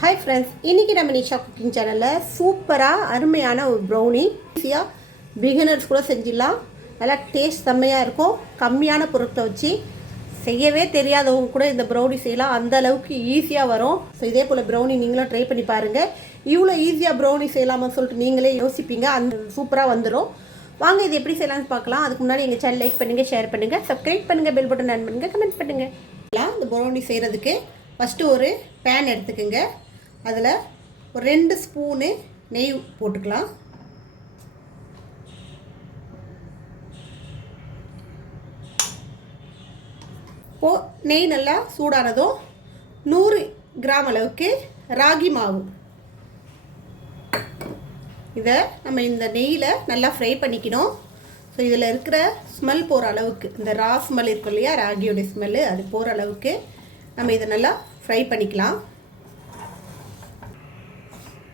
Hi friends, இன்றைக்கி நம்ம Nisha cooking சேனலில் சூப்பராக அருமையான ஒரு ப்ரௌனி ஈஸியாக பிகினர்ஸ் கூட செஞ்சிடலாம். நல்லா டேஸ்ட் செம்மையாக இருக்கும். கம்மியான பொருட்களை வச்சு செய்யவே தெரியாதவங்க கூட இந்த ப்ரௌனி செய்யலாம். அந்த அளவுக்கு ஈஸியாக வரும். ஸோ இதே போல் ப்ரௌனி நீங்களும் ட்ரை பண்ணி பாருங்கள். இவ்வளோ ஈஸியாக ப்ரௌனி செய்யலாமான்னு சொல்லிட்டு நீங்களே யோசிப்பீங்க. அந்த சூப்பராக வந்துடும். வாங்க இது எப்படி செய்யலாம்னு பார்க்கலாம். அதுக்கு முன்னாடி எங்கள் சேனல் லைக் பண்ணுங்கள், ஷேர் பண்ணுங்கள், சப்ஸ்கிரைப் பண்ணுங்கள், பெல் பட்டன் ஆன் பண்ணுங்கள், கமெண்ட் பண்ணுங்கள். இந்த ப்ரௌனி செய்கிறதுக்கு ஃபஸ்ட்டு ஒரு பேன் எடுத்துக்கோங்க. அதில் ஒரு 2 ஸ்பூனு நெய் போட்டுக்கலாம். இப்போது நெய் நல்லா சூடானதும் 100 கிராம் அளவுக்கு ராகி மாவு, இதை நம்ம இந்த நெய்யில் நல்லா ஃப்ரை பண்ணிக்கணும். ஸோ இதில் இருக்கிற ஸ்மெல் போகிற அளவுக்கு, இந்த ரா ஸ்மெல் இருக்கும் இல்லையா, ராகியோடைய ஸ்மெல்லு, அது போகிற அளவுக்கு நம்ம இதை நல்லா ஃப்ரை பண்ணிக்கலாம்.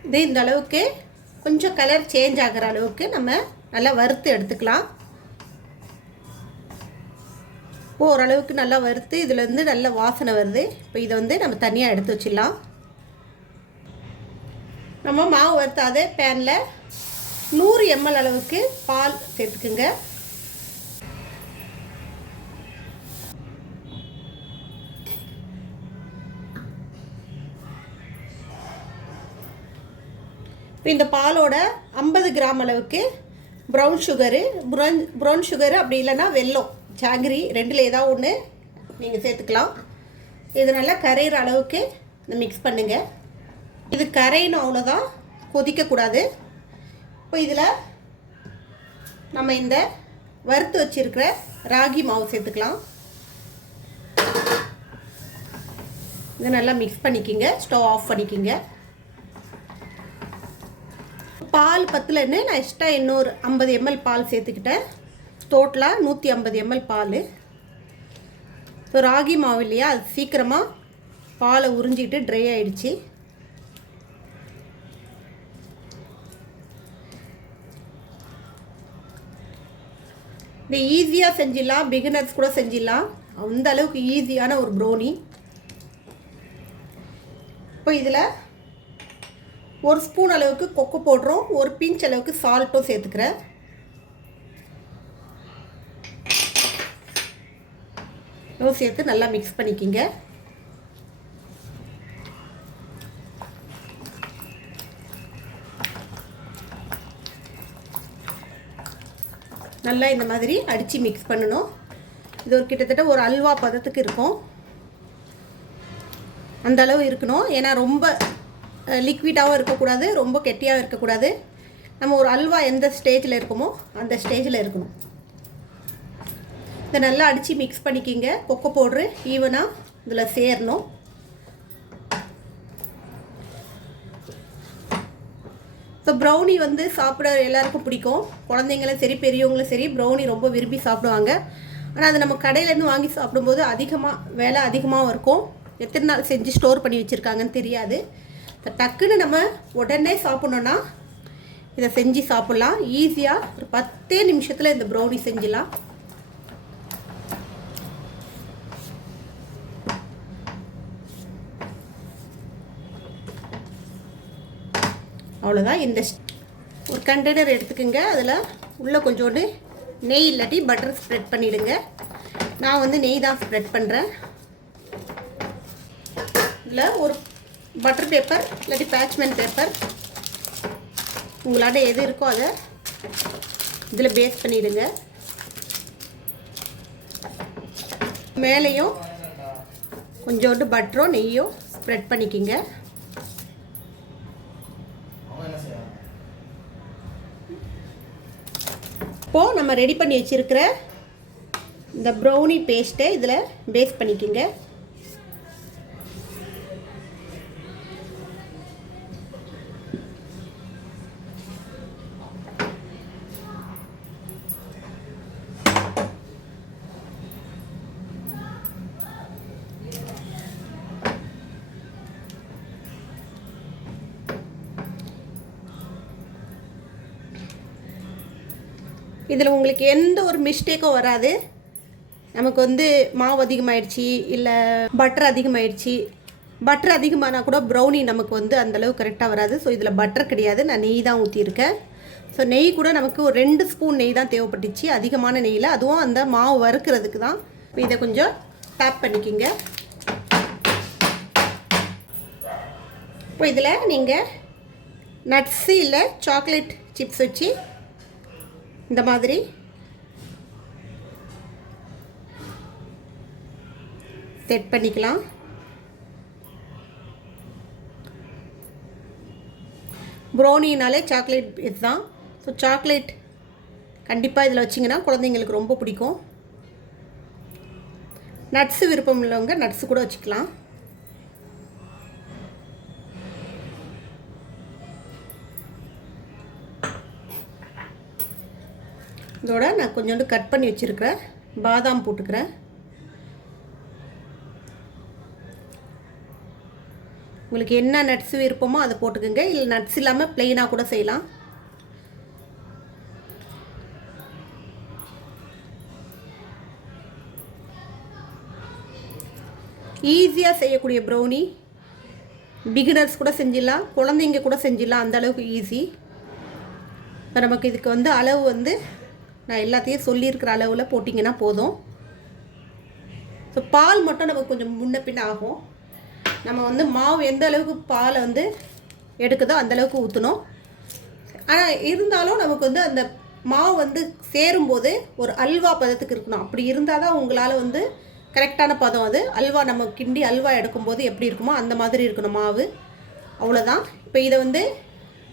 இது இந்த அளவுக்கு கொஞ்சம் கலர் சேஞ்ச் ஆகிற அளவுக்கு நம்ம நல்லா வறுத்து எடுத்துக்கலாம். ஓரளவுக்கு நல்லா வறுத்து இதுலேருந்து நல்ல வாசனை வருது. இப்போ இதை நம்ம தனியாக எடுத்து வச்சிடலாம். நம்ம மாவு வறுத்த அதே பேனில் 100 ml அளவுக்கு பால் சேர்த்துக்குங்க. இந்த பாலோட 50 கிராம் அளவுக்கு ப்ரௌன் சுகரு அப்படி இல்லைன்னா வெல்லம், ஜாங்கிரி, ரெண்டில் ஏதாவது ஒன்று நீங்கள் சேர்த்துக்கலாம். இது நல்லா கரையிற அளவுக்கு இந்த மிக்ஸ் பண்ணுங்கள். இது கரையணும், அவ்வளோதான், கொதிக்கக்கூடாது. இப்போ இதில் நம்ம இந்த வறுத்து வச்சுருக்கிற ராகி மாவு சேர்த்துக்கலாம். இதை நல்லா மிக்ஸ் பண்ணிக்கிங்க. ஸ்டவ் ஆஃப் பண்ணிக்கிங்க. பால் பத்தலன்னு நான் எக்ஸ்ட்ரா இன்னொரு 50 ml பால் சேர்த்துக்கிட்டேன். டோட்டலாக 150 ml பால். ஸோ ராகி மாவு இல்லையா, அது சீக்கிரமாக பாலை உறிஞ்சிக்கிட்டு ட்ரை ஆகிடுச்சு. இது ஈஸியாக செஞ்சிடலாம், பிகினர்ஸ் கூட செஞ்சிடலாம். அந்த அளவுக்கு ஈஸியான ஒரு ப்ரௌனி. இப்போ இதில் 1 ஸ்பூன் அளவுக்கு கொக்கோ பவுடரும் 1 பிஞ்ச் அளவுக்கு சால்ட்டும் சேர்த்துக்கிறேன். சேர்த்து நல்லா மிக்ஸ் பண்ணிக்கிங்க. நல்லா இந்த மாதிரி அடித்து மிக்ஸ் பண்ணணும். இது ஒரு கிட்டத்தட்ட ஒரு அல்வா பதத்துக்கு இருக்கும். அந்த அளவு இருக்கணும். ஏன்னா ரொம்ப லிக்விடாகவும் இருக்கக்கூடாது, ரொம்ப கெட்டியாகவும் இருக்கக்கூடாது. நம்ம ஒரு அல்வா எந்த ஸ்டேஜில் இருக்குமோ அந்த ஸ்டேஜில் இருக்கணும். இதை நல்லா அடித்து மிக்ஸ் பண்ணிக்கிங்க. கொக்கோ பவுட்ரு ஈவனாக இதில் சேரணும். ஸோ ப்ரௌனி சாப்பிட எல்லாருக்கும் பிடிக்கும். குழந்தைங்களும் சரி, பெரியவங்களும் சரி, ப்ரௌனி ரொம்ப விரும்பி சாப்பிடுவாங்க. ஆனால் அது நம்ம கடையிலேருந்து வாங்கி சாப்பிடும்போது விலை அதிகமாகவும் இருக்கும். எத்தனை நாள் செஞ்சு ஸ்டோர் பண்ணி வச்சுருக்காங்கன்னு தெரியாது. டக்குன்னு நம்ம உடனே சாப்பிட்ணுன்னா இதை செஞ்சு சாப்பிட்லாம். ஈஸியாக ஒரு 10 நிமிஷத்தில் இந்த ப்ரௌனி செஞ்சிடலாம். அவ்வளோதான். இந்த ஒரு கண்டெய்னர் எடுத்துக்கோங்க. அதில் உள்ளே கொஞ்சோண்டு நெய் இல்லாட்டி பட்டர் ஸ்ப்ரெட் பண்ணிவிடுங்க. நான் நெய் தான் ஸ்ப்ரெட் பண்ணுறேன். இதில் ஒரு பட்டர் பேப்பர் இல்லாட்டி பேட்ச்மெண்ட் பேப்பர், உங்களாட்ட எது இருக்கோ அதை இதில் பேஸ்ட் பண்ணிவிடுங்க. மேலேயும் கொஞ்சோண்டு பட்டரோ நெய்யோ ஸ்ப்ரெட் பண்ணிக்கிங்க. இப்போது நம்ம ரெடி பண்ணி வச்சுருக்கிற இந்த ப்ரௌனி பேஸ்ட்டை இதில் பேஸ்ட் பண்ணிக்கிங்க. இதில் உங்களுக்கு எந்த ஒரு மிஸ்டேக்கும் வராது. நமக்கு மாவு அதிகமாகிடுச்சி, இல்லை பட்டர் அதிகமாகிடுச்சி, பட்டர் அதிகமானா கூட ப்ரௌனி நமக்கு வந்து அந்தளவு கரெக்டாக வராது. ஸோ இதில் பட்டர் கிடையாது, நான் நெய் தான் ஊற்றியிருக்கேன். ஸோ நெய் கூட நமக்கு ஒரு 2 ஸ்பூன் நெய் தான் தேவைப்பட்டுச்சு, அதிகமான நெய்யில். அதுவும் அந்த மாவு வறுக்கிறதுக்கு தான். இதை கொஞ்சம் டேப் பண்ணிக்கிங்க. இப்போ இதில் நீங்கள் நட்ஸு இல்லை சாக்லேட் சிப்ஸ் வச்சு இந்த மாதிரி செட் பண்ணிக்கலாம். ப்ரௌனினாலே சாக்லேட் இதுதான். ஸோ சாக்லேட் கண்டிப்பாக இதில் வச்சிங்கன்னா குழந்தைங்களுக்கு ரொம்ப பிடிக்கும். நட்ஸு விருப்பம் உள்ளவங்க நட்ஸு கூட வச்சுக்கலாம். இதோட நான் கொஞ்சோண்டு கட் பண்ணி வச்சுருக்கிறேன் பாதாம் போட்டுக்கிறேன். உங்களுக்கு என்ன நட்ஸ் விருப்பமோ அதை போட்டுக்கோங்க, இல்லை நட்ஸ் இல்லாமல் ப்ளெயினாக கூட செய்யலாம். ஈஸியாக செய்யக்கூடிய ப்ரௌனி, பிகினர்ஸ் கூட செஞ்சிடலாம், குழந்தைங்க கூட செஞ்சிடலாம், அந்த அளவுக்கு ஈஸி. இப்போ நமக்கு இதுக்கு வந்து அளவு வந்து நான் எல்லாத்தையும் சொல்லியிருக்கிற அளவில் போட்டிங்கன்னா போதும். ஸோ பால் மட்டும் நமக்கு கொஞ்சம் முன்ன பின்ன ஆகும். நம்ம வந்து மாவு எந்த அளவுக்கு பாலை வந்து எடுக்குதோ அந்தளவுக்கு ஊற்றணும். ஆனால் இருந்தாலும் நமக்கு வந்து அந்த மாவு வந்து சேரும்போது ஒரு அல்வா பதத்துக்கு இருக்கணும். அப்படி இருந்தால் தான் உங்களால் வந்து கரெக்டான பதம். அது அல்வா நம்ம கிண்டி அல்வா எடுக்கும்போது எப்படி இருக்குமோ அந்த மாதிரி இருக்கணும் மாவு. அவ்வளோதான். இப்போ இதை வந்து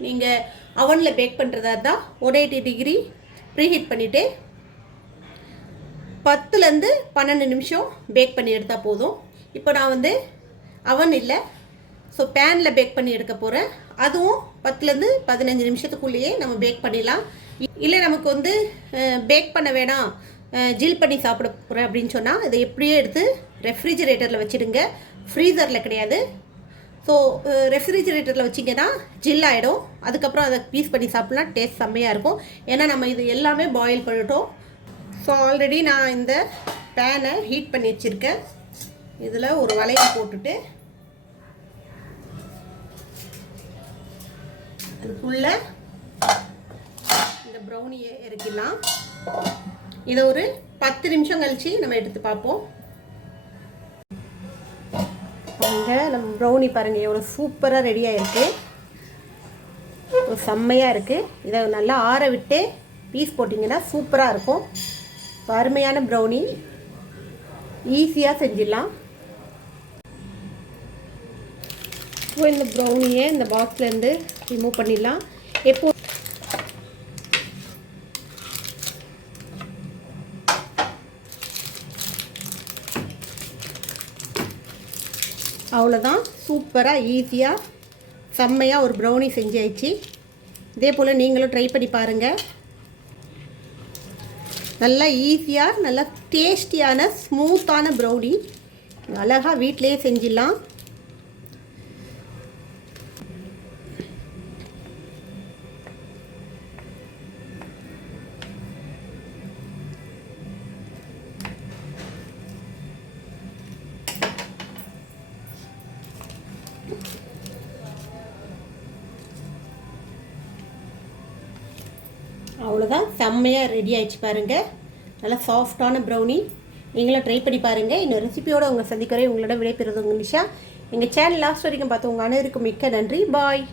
நீங்கள் அவனில் பேக் பண்ணுறதா இருந்தால் 180 டிகிரி ப்ரீஹீட் பண்ணிவிட்டு 10லேருந்து 12 நிமிஷம் பேக் பண்ணி எடுத்தால் போதும். இப்போ நான் வந்து அவன் இல்லை, ஸோ பேனில் பேக் பண்ணி எடுக்க போகிறேன். அதுவும் 10லேருந்து 15 நிமிஷத்துக்குள்ளேயே நம்ம பேக் பண்ணிடலாம். இல்லை நமக்கு வந்து பேக் பண்ண வேணாம், ஜில் பண்ணி சாப்பிட போகிறேன் அப்படின்னு சொன்னால் இதை எப்படியே எடுத்து ரெஃப்ரிஜிரேட்டரில் வச்சுடுங்க, ஃப்ரீசரில் கிடையாது. ஸோ ரெஃப்ரிஜிரேட்டரில் வச்சிங்கன்னா ஜில் ஆகிடும். அதுக்கப்புறம் அதை பீஸ் பண்ணி சாப்பிட்லாம், டேஸ்ட் செம்மையாக இருக்கும். ஏன்னா நம்ம இது எல்லாமே பாயில் பண்ணிட்டோம். ஸோ ஆல்ரெடி நான் இந்த பேனை ஹீட் பண்ணி வச்சுருக்கேன். இதில் ஒரு வளையம் போட்டுட்டு அதுக்குள்ளே இந்த ப்ரௌனியை இறக்கிடலாம். இதை ஒரு 10 நிமிஷம் கழித்து நம்ம எடுத்து பார்ப்போம். நம்ம ப்ரௌனி பாருங்கள் எவ்வளோ சூப்பராக ரெடியாக இருக்குது, செம்மையாக இருக்குது. இதை நல்லா ஆற விட்டு பீஸ் போட்டிங்கன்னா சூப்பராக இருக்கும். அருமையான ப்ரௌனி, ஈஸியாக செஞ்சிடலாம். இப்போ இந்த ப்ரௌனியை இந்த பாக்ஸ்லேருந்து ரிமூவ் பண்ணிடலாம். எப்போ அவ்வளோதான், சூப்பராக ஈஸியாக செம்மையாக ஒரு ப்ரௌனி செஞ்சாச்சு. இதே போல் நீங்களும் ட்ரை பண்ணி பாருங்கள். நல்லா ஈஸியாக நல்லா டேஸ்டியான ஸ்மூத்தான ப்ரௌனி அழகாக வீட்டிலையே செஞ்சிடலாம். அவ்வளோதான், செம்மையாக ரெடி ஆகிடுச்சு பாருங்கள். நல்லா சாஃப்டான ப்ரௌனி. நீங்களும் ட்ரை பண்ணி பாருங்கள். இன்னொரு ரெசிபியோடு உங்களை சந்திக்கிறேன். உங்களோட விடைபெறுவது உங்கள் நிஷா. எங்கள் சேனல் லாஸ்ட் வரைக்கும் பார்த்து உங்கள் அனைவருக்கும் மிக்க நன்றி. பாய்.